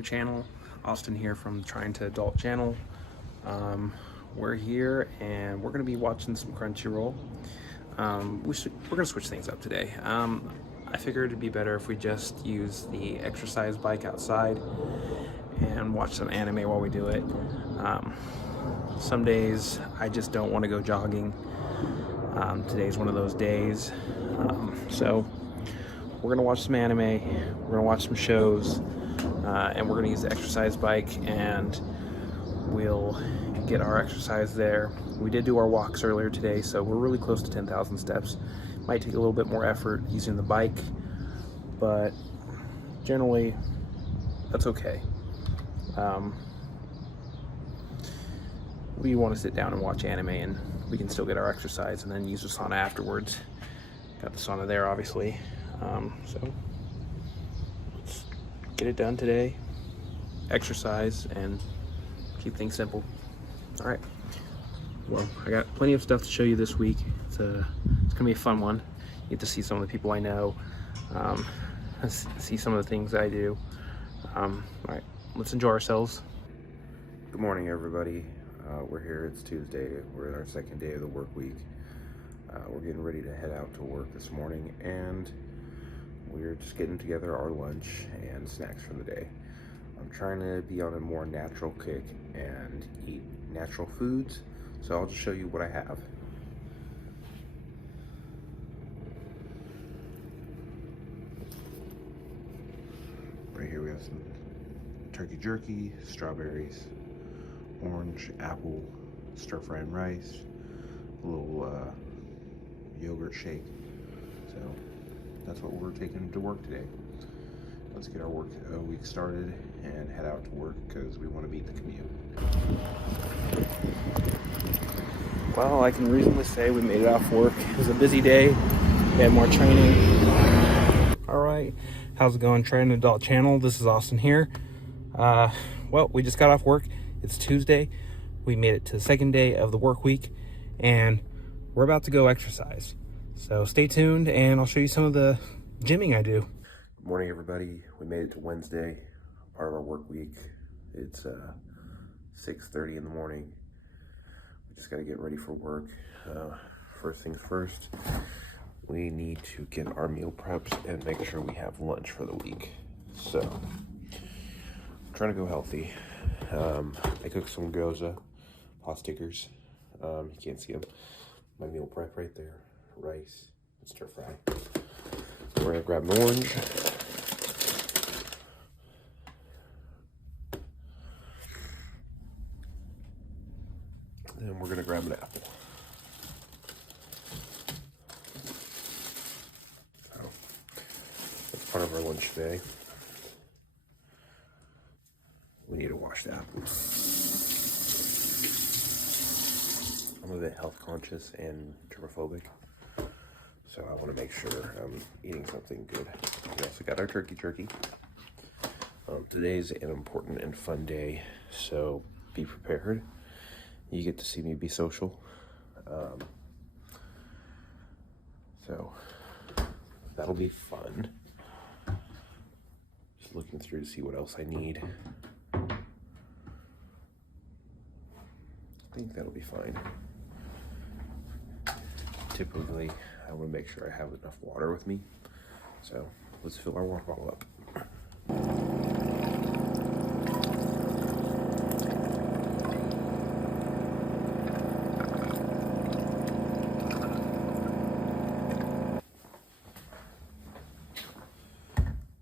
their channel. Austin here from Trying to Adult channel. We're here and we're gonna be watching some Crunchyroll. We're gonna switch things up today. I figured it'd be better if we just use the exercise bike outside and watch some anime while we do it. Some days I just don't want to go jogging. Today's one of those days. So we're gonna watch some anime, we're gonna watch some shows, and we're gonna use the exercise bike and we'll get our exercise there. We did do our walks earlier today, so we're really close to 10,000 steps. Might take a little bit more effort using the bike, but generally that's okay. We want to sit down and watch anime and we can still get our exercise and then use the sauna afterwards. Got the sauna there, obviously. So let's get it done today, exercise, and keep things simple. All right. Well, I got plenty of stuff to show you this week. It's gonna be a fun one. You get to see some of the people I know, see some of the things I do. All right, let's enjoy ourselves. Good morning, everybody. We're here. It's Tuesday. We're in our second day of the work week. We're getting ready to head out to work this morning, and we're just getting together our lunch and snacks for the day. I'm trying to be on a more natural kick and eat natural foods, so I'll just show you what I have. Right here we have some turkey jerky, strawberries, orange, apple, stir-fried rice, a little yogurt shake. So that's what we're taking to work today. Let's get our work week started and head out to work because we want to beat the commute. Well, I can reasonably say we made it off work. It was a busy day. We had more training. All right, how's it going, Trying to Adult channel? This is Austin here. Well, we just got off work. It's Tuesday. We made it to the second day of the work week, and we're about to go exercise. So stay tuned, and I'll show you some of the gymming I do. Good morning, everybody. We made it to Wednesday, part of our work week. It's 6:30 in the morning. We just got to get ready for work. First things first, we need to get our meal preps and make sure we have lunch for the week. So, I'm trying to go healthy. I cooked some gyoza, pot stickers. You can't see them. My meal prep right there. Rice and stir fry. We're gonna grab an orange. And we're gonna grab an apple. So that's part of our lunch today. We need to wash the apple. I'm a bit health conscious and germophobic, so I want to make sure I'm eating something good. We also got our turkey jerky. Today's an important and fun day, so be prepared. You get to see me be social. So that'll be fun. Just looking through to see what else I need. I think that'll be fine. Typically, I want to make sure I have enough water with me. So let's fill our water bottle up.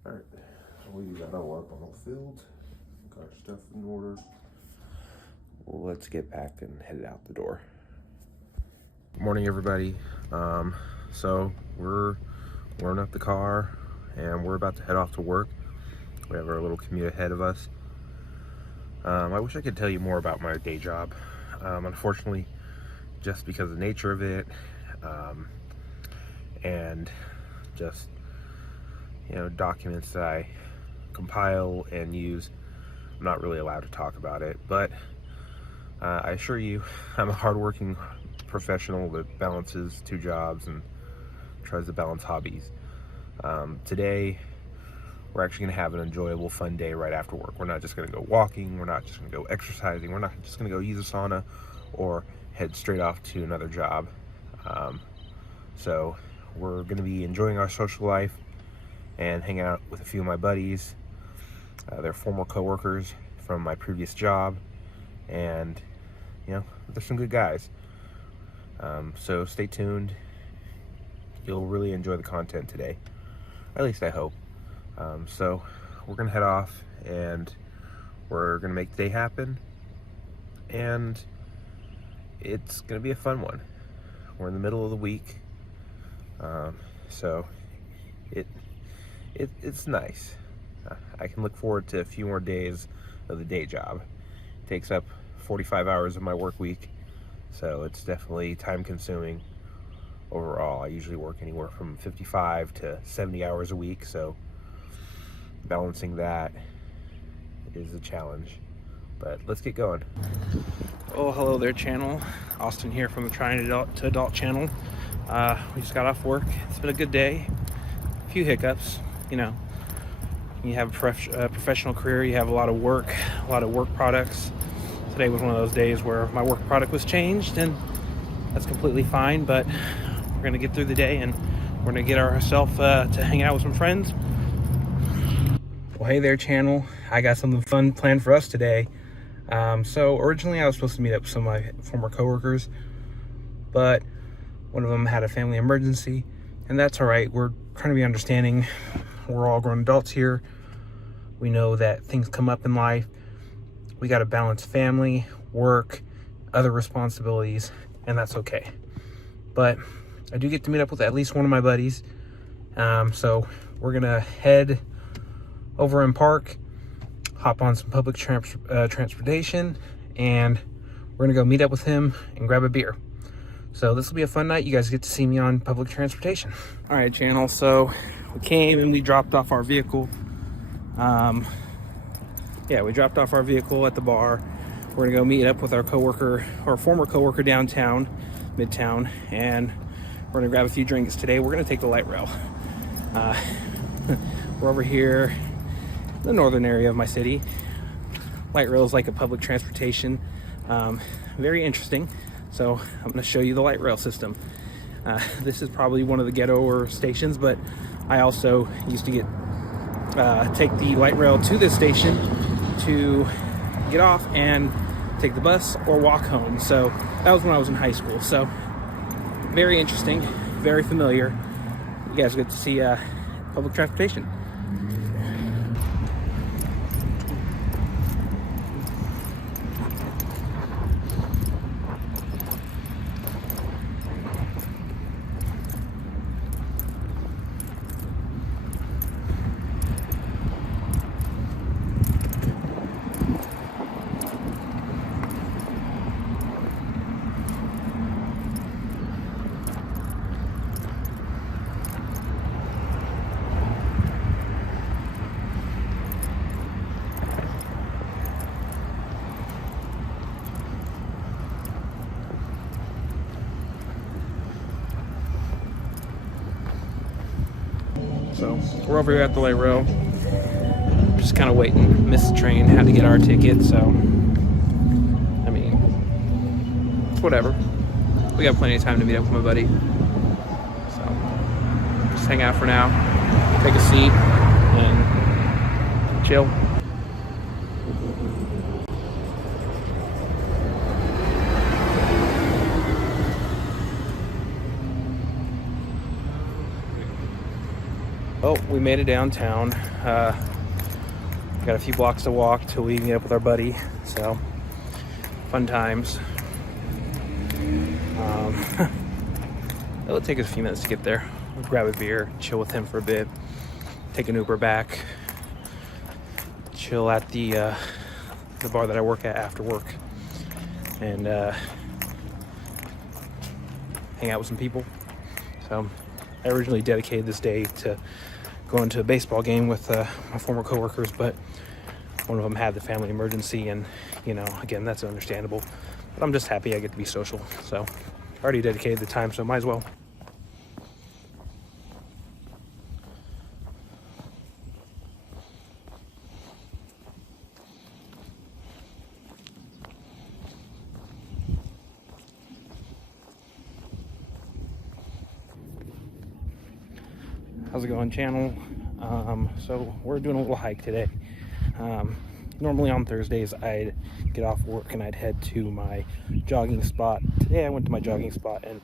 Alright, we got our water bottle filled. Got our stuff in order. Let's get back and head out the door. Good morning, everybody. So we're warming up the car and we're about to head off to work. We have our little commute ahead of us. I wish I could tell you more about my day job. Unfortunately, just because of the nature of it, and just, you know, documents that I compile and use, I'm not really allowed to talk about it. But I assure you, I'm a hardworking professional that balances two jobs and tries to balance hobbies. Today we're actually going to have an enjoyable, fun day right after work. We're not just going to go walking. We're not just going to go exercising. We're not just going to go use a sauna or head straight off to another job. So we're going to be enjoying our social life and hanging out with a few of my buddies. They're former coworkers from my previous job, and they're some good guys. So stay tuned. You'll really enjoy the content today. At least I hope. So we're gonna head off and we're gonna make the day happen, and it's gonna be a fun one. We're in the middle of the week, so it's nice. I can look forward to a few more days of the day job. It takes up 45 hours of my work week, so it's definitely time consuming overall. I usually work anywhere from 55 to 70 hours a week, so balancing that is a challenge, but let's get going. Oh, hello there, channel. Austin here from the Trying to Adult channel. We just got off work. It's been a good day. A few hiccups, You have a professional career, you have a lot of work products. Today was one of those days where my work product was changed, and that's completely fine, but we're gonna get through the day and we're gonna get ourselves to hang out with some friends. Well, hey there, channel. I got something fun planned for us today. So originally I was supposed to meet up with some of my former coworkers, but one of them had a family emergency, and that's all right. We're trying to be understanding. We're all grown adults here. We know that things come up in life. We got to balance family, work, other responsibilities, and that's okay. But I do get to meet up with at least one of my buddies. So we're gonna head over and park, hop on some public transportation, and we're gonna go meet up with him and grab a beer. So this will be a fun night. You guys get to see me on public transportation. All right, channel. So we came and we dropped off our vehicle. We dropped off our vehicle at the bar. We're gonna go meet up with our coworker, or former coworker downtown, Midtown, and we're gonna grab a few drinks today. We're gonna take the light rail. We're over here in the northern area of my city. Light rail is like a public transportation. Very interesting. So I'm gonna show you the light rail system. This is probably one of the ghettoer stations, but I also used to take the light rail to this station to get off and take the bus or walk home. So that was when I was in high school. So very interesting, very familiar. You guys get to see public transportation. So we're over here at the light rail, just kind of waiting. Missed the train, had to get our ticket, so I mean, it's whatever. We got plenty of time to meet up with my buddy. So just hang out for now, take a seat, and chill. Oh, we made it downtown. Got a few blocks to walk till we meet up with our buddy. So, fun times. It'll take us a few minutes to get there. We'll grab a beer, chill with him for a bit, take an Uber back, chill at the bar that I work at after work, and hang out with some people. So, I originally dedicated this day to going to a baseball game with my former coworkers, but one of them had the family emergency, and again, that's understandable, but I'm just happy I get to be social. So I already dedicated the time, so might as well. How's it going, channel? So we're doing a little hike today. Normally on Thursdays I'd get off work and I'd head to my jogging spot. Today I went to my jogging spot, and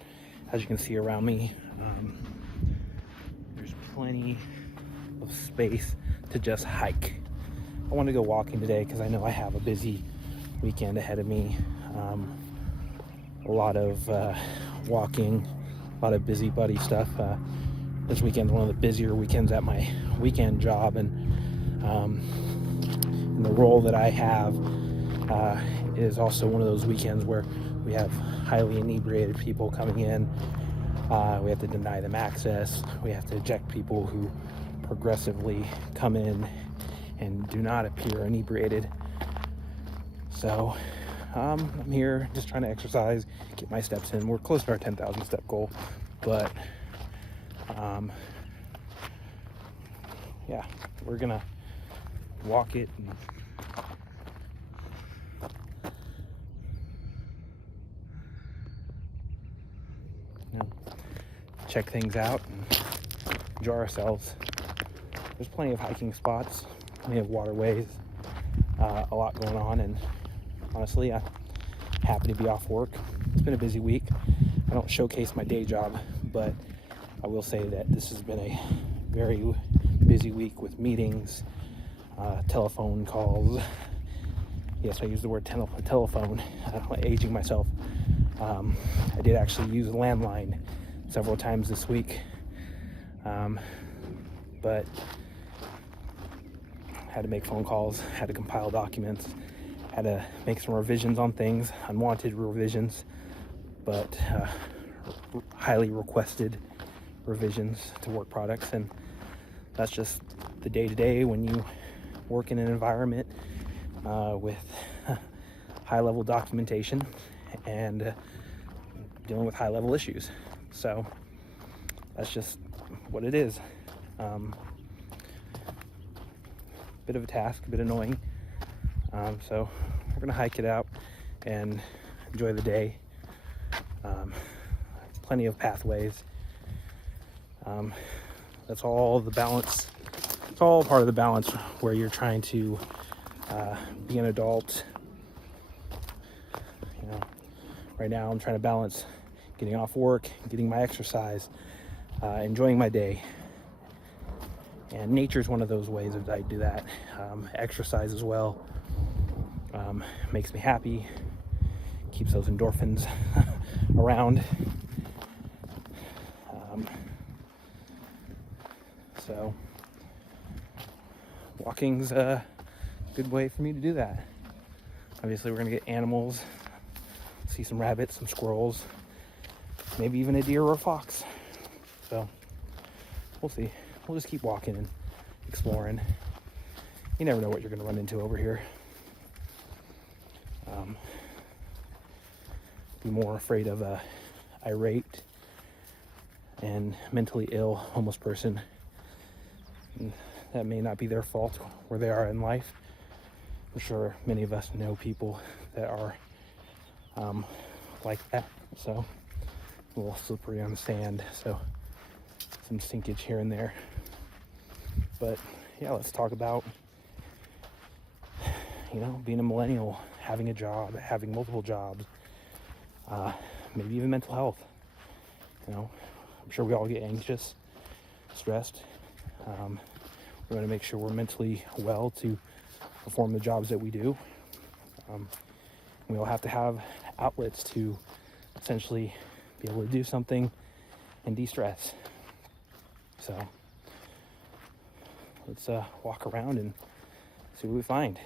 as you can see around me, there's plenty of space to just hike. I want to go walking today because I know I have a busy weekend ahead of me. A lot of walking, a lot of busybody stuff. This weekend's one of the busier weekends at my weekend job, and the role that I have is also one of those weekends where we have highly inebriated people coming in. We have to deny them access. We have to eject people who progressively come in and do not appear inebriated. So I'm here just trying to exercise, get my steps in. We're close to our 10,000 step goal, but yeah, we're gonna walk it and check things out and enjoy ourselves. There's plenty of hiking spots, plenty of waterways, a lot going on, and honestly, I'm happy to be off work. It's been a busy week. I don't showcase my day job, but I will say that this has been a very busy week with meetings, telephone calls. Yes, I use the word telephone. Aging myself. I did actually use a landline several times this week, but had to make phone calls, had to compile documents, had to make some revisions on things, unwanted revisions, but highly requested revisions to work products. And that's just the day-to-day when you work in an environment with high-level documentation and dealing with high-level issues. So that's just what it is. Bit of a task, a bit annoying. So we're gonna hike it out and enjoy the day. Plenty of pathways. That's all the balance. It's all part of the balance where you're trying to be an adult. You know, right now I'm trying to balance getting off work, getting my exercise, enjoying my day. And nature is one of those ways that I do that. Exercise as well. Makes me happy, keeps those endorphins around. So walking's a good way for me to do that. Obviously we're gonna get animals, see some rabbits, some squirrels, maybe even a deer or a fox. So we'll see. We'll just keep walking and exploring. You never know what you're gonna run into over here. Be more afraid of a irate and mentally ill homeless person. And that may not be their fault where they are in life. I'm sure many of us know people that are like that. So a little slippery on the sand. So some sinkage here and there. But yeah, let's talk about, being a millennial, having a job, having multiple jobs, maybe even mental health. I'm sure we all get anxious, stressed. We want to make sure we're mentally well to perform the jobs that we do. We all have to have outlets to essentially be able to do something and de-stress. So let's walk around and see what we find.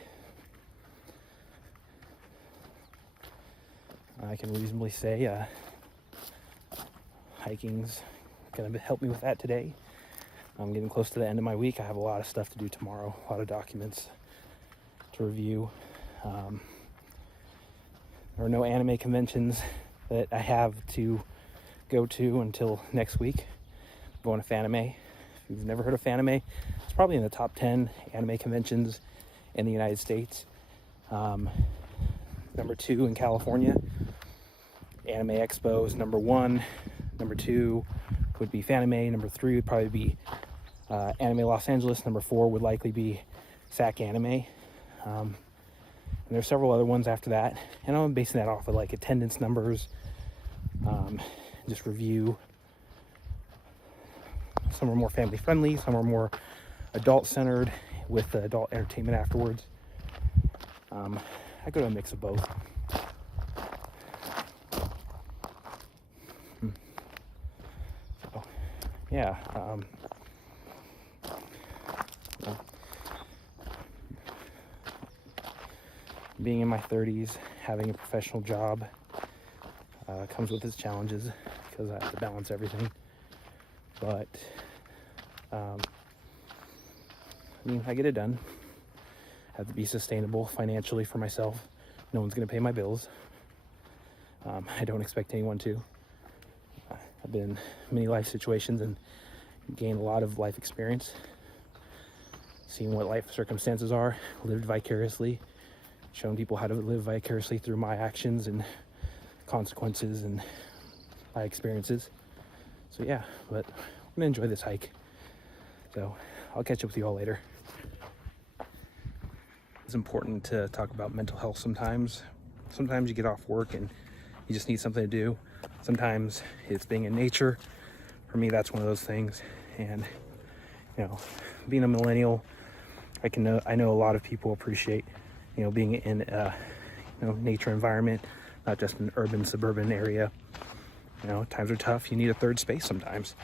I can reasonably say hiking's gonna help me with that today. I'm getting close to the end of my week. I have a lot of stuff to do tomorrow, a lot of documents to review. There are no anime conventions that I have to go to until next week. I'm going to Fanime. If you've never heard of Fanime, it's probably in the top 10 anime conventions in the United States. Number 2 in California. Anime Expo is number 1. Number 2 would be Fanime. Number 3 would probably be Anime Los Angeles, number 4 would likely be SAC Anime. And there's several other ones after that. And I'm basing that off of like attendance numbers, just review. Some are more family friendly, some are more adult centered with adult entertainment afterwards. I go to a mix of both. So, yeah. Being in my 30s, having a professional job comes with its challenges because I have to balance everything. But I mean, I get it done. I have to be sustainable financially for myself. No one's going to pay my bills. I don't expect anyone to. I've been in many life situations and gained a lot of life experience, seeing what life circumstances are, lived vicariously, shown people how to live vicariously through my actions and consequences and my experiences. So yeah, but I'm gonna enjoy this hike. So I'll catch up with you all later. It's important to talk about mental health sometimes. Sometimes you get off work and you just need something to do. Sometimes it's being in nature. For me, that's one of those things. And you know, being a millennial, I know a lot of people appreciate, being in a nature environment, not just an urban suburban area. Times are tough. You need a third space sometimes.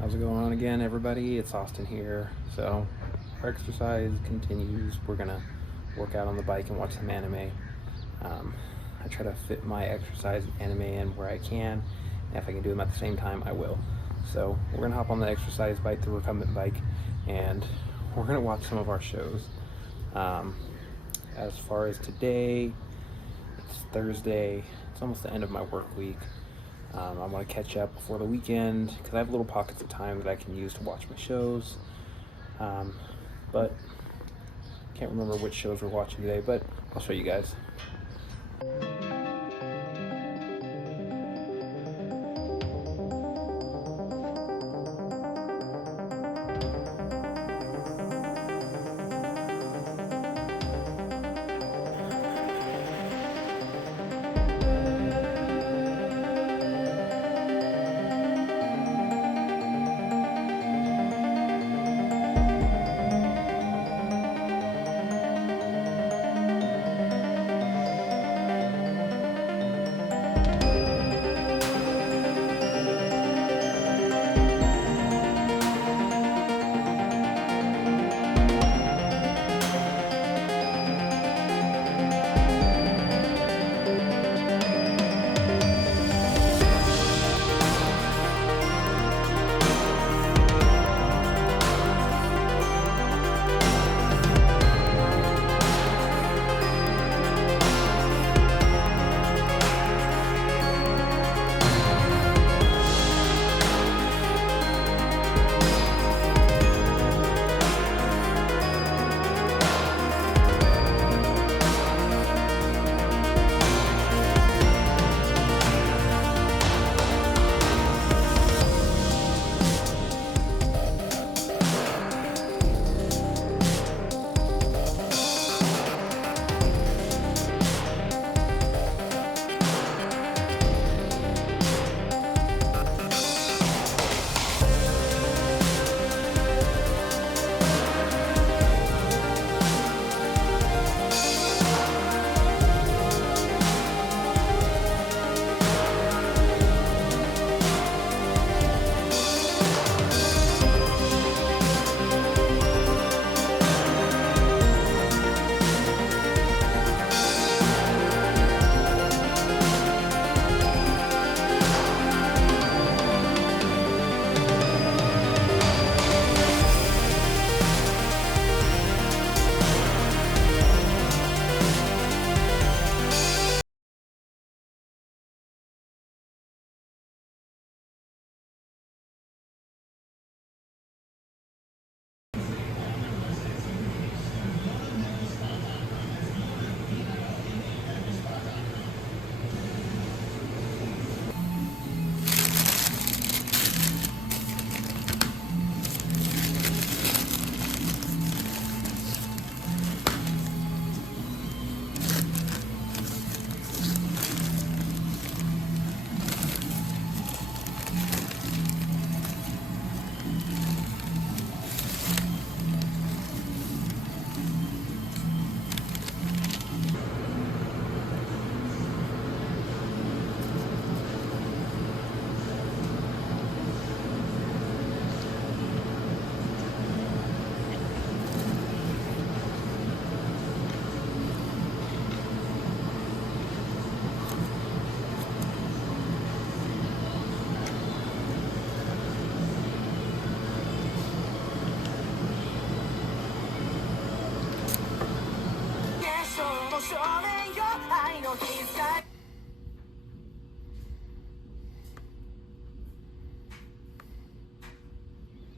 How's it going on again, everybody? It's Austin here. So our exercise continues. We're gonna work out on the bike and watch some anime. I try to fit my exercise and anime in where I can, and if I can do them at the same time, I will. So we're gonna hop on the exercise bike, the recumbent bike, and we're gonna watch some of our shows. As far as today, it's Thursday. It's almost the end of my work week. I want to catch up before the weekend because I have little pockets of time that I can use to watch my shows. But can't remember which shows we're watching today, but I'll show you guys.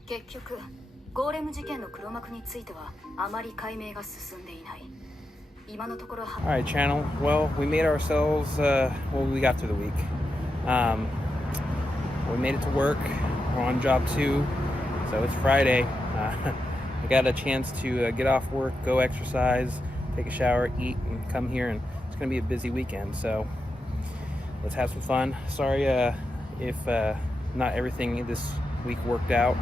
結局ゴーレム事件の黒幕についてはあまり解明が進んでいない。今のところ Alright, channel. Well, we made ourselves, we got through the week. We made it to work. We're on job 2, so it's Friday. I got a chance to get off work, go exercise, take a shower, eat, and come here, and it's going to be a busy weekend, so let's have some fun. Sorry if not everything this week worked out.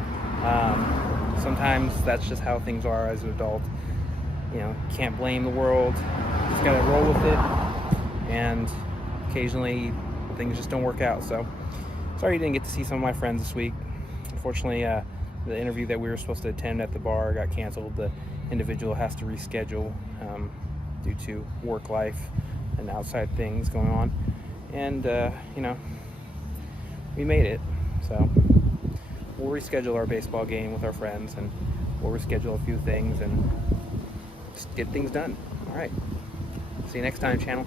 Sometimes that's just how things are as an adult. You know, can't blame the world. Just gotta roll with it, and occasionally things just don't work out. So sorry you didn't get to see some of my friends this week. Unfortunately, the interview that we were supposed to attend at the bar got canceled. The individual has to reschedule due to work life and outside things going on. And you know, we made it. So we'll reschedule our baseball game with our friends, and we'll reschedule a few things and just get things done. All right. See you next time, channel.